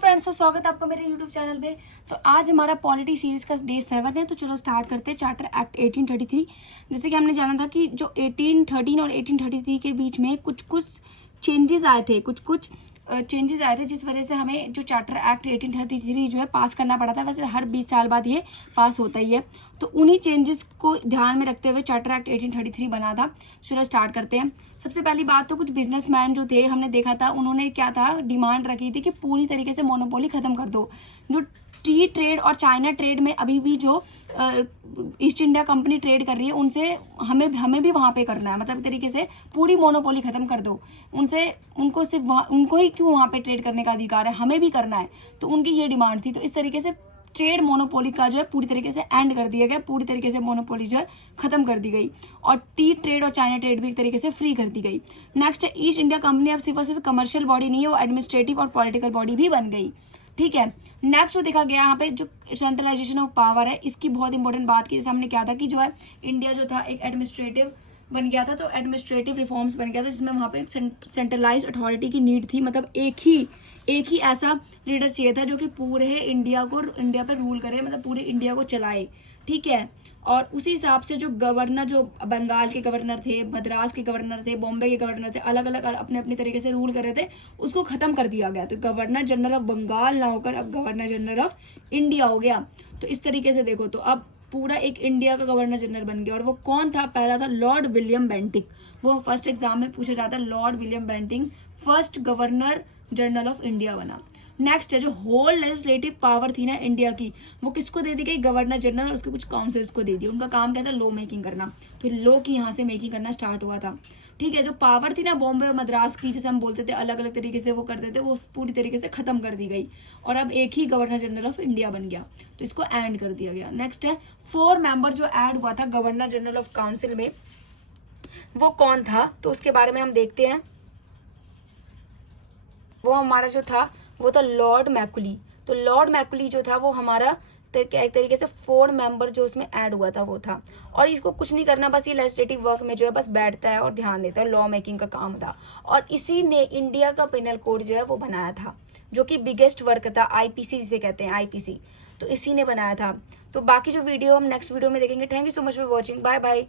Friends, तो स्वागत है आपका मेरे यूट्यूब चैनल पे। तो आज हमारा पॉलिटी सीरीज का डे 7 है। तो चलो स्टार्ट करते हैं। चार्टर एक्ट 1833, जैसे कि हमने जाना था कि जो 1813 और 1833 के बीच में कुछ चेंजेस आए थे, चेंजेस आए थे जिस वजह से हमें जो चार्टर एक्ट 1833 जो है पास करना पड़ा था। वैसे हर 20 साल बाद ये पास होता ही है। तो उन्हीं चेंजेस को ध्यान में रखते हुए चार्टर एक्ट 1833 बना था। चलो स्टार्ट करते हैं। सबसे पहली बात तो कुछ बिजनेसमैन जो थे, हमने देखा था, उन्होंने क्या था, डिमांड रखी थी कि पूरी तरीके से मोनोपोली खत्म कर दो। जो टी ट्रेड और चाइना ट्रेड में अभी भी जो ईस्ट इंडिया कंपनी ट्रेड कर रही है, उनसे हमें भी वहाँ पे करना है। मतलब तरीके से पूरी मोनोपोली खत्म कर दो। उनको सिर्फ उनको ही क्यों वहाँ पे ट्रेड करने का अधिकार है, हमें भी करना है। तो उनकी ये डिमांड थी। तो इस तरीके से ट्रेड मोनोपोली का जो है पूरी तरीके से एंड कर दिया गया। पूरी तरीके से मोनोपोली जो है खत्म कर दी गई और टी ट्रेड और चाइना ट्रेड भी एक तरीके से फ्री कर दी गई। नेक्स्ट है, ईस्ट इंडिया कंपनी अब सिर्फ और सिर्फ कमर्शियल बॉडी नहीं है, वो एडमिनिस्ट्रेटिव और पॉलिटिकल बॉडी भी बन गई। ठीक है। नेक्स्ट जो देखा गया यहाँ पे जो सेंट्रलाइजेशन ऑफ पावर है, इसकी बहुत इंपॉर्टेंट बात की। जैसे हमने क्या था कि जो है इंडिया जो था एक एडमिनिस्ट्रेटिव बन गया था। तो एडमिनिस्ट्रेटिव रिफॉर्म्स बन गया था जिसमें वहाँ पे सेंट्रलाइज्ड अथॉरिटी की नीड थी। मतलब एक ही ऐसा लीडर चाहिए था जो कि पूरे इंडिया पर रूल करे, मतलब पूरे इंडिया को चलाए। ठीक है। और उसी हिसाब से जो गवर्नर, जो बंगाल के गवर्नर थे, मद्रास के गवर्नर थे, बॉम्बे के गवर्नर थे, अलग अलग अपने अपने तरीके से रूल कर रहे थे, उसको खत्म कर दिया गया। तो गवर्नर जनरल ऑफ बंगाल ना होकर अब गवर्नर जनरल ऑफ इंडिया हो गया। तो इस तरीके से देखो, तो अब पूरा एक इंडिया का गवर्नर जनरल बन गया। और वो कौन था? पहला था लॉर्ड विलियम बेंटिक। वो फर्स्ट एग्जाम में पूछा जाता है। Lord William Bentinck first governor general of India बना। नेक्स्ट है, जो होल लेजिस्लेटिव पावर थी ना इंडिया की, वो किसको दे दी गई? गवर्नर जनरल और उसके कुछ काउंसिल्स को दे दी। उनका काम क्या था? लॉ मेकिंग करना। तो लॉ की यहाँ से मेकिंग करना स्टार्ट हुआ था। ठीक है। जो पावर थी ना बॉम्बे और मद्रास की, जैसे हम बोलते थे अलग अलग तरीके से वो करते थे, वो पूरी तरीके से खत्म कर दी गई और अब एक ही गवर्नर जनरल ऑफ इंडिया बन गया। तो इसको एंड कर दिया गया। नेक्स्ट है, 4 मेंबर जो ऐड हुआ था गवर्नर जनरल ऑफ काउंसिल में, वो कौन था? तो उसके बारे में हम देखते हैं। वो हमारा जो था वो था लॉर्ड मैकुली। तो लॉर्ड मैकुली जो था वो हमारा एक तरीके से 4 मेंबर जो उसमें ऐड हुआ था वो था। और इसको कुछ नहीं करना, बस ये लेजिस्लेटिव वर्क में जो है बस बैठता है और ध्यान देता है, लॉ मेकिंग का काम था। और इसी ने इंडिया का पिनल कोड जो है वो बनाया था, जो कि बिगेस्ट वर्क था। आईपीसी जिसे कहते हैं, आईपीसी, तो इसी ने बनाया था। तो बाकी जो वीडियो हम नेक्स्ट वीडियो में देखेंगे। Thank you so much for watching. Bye bye.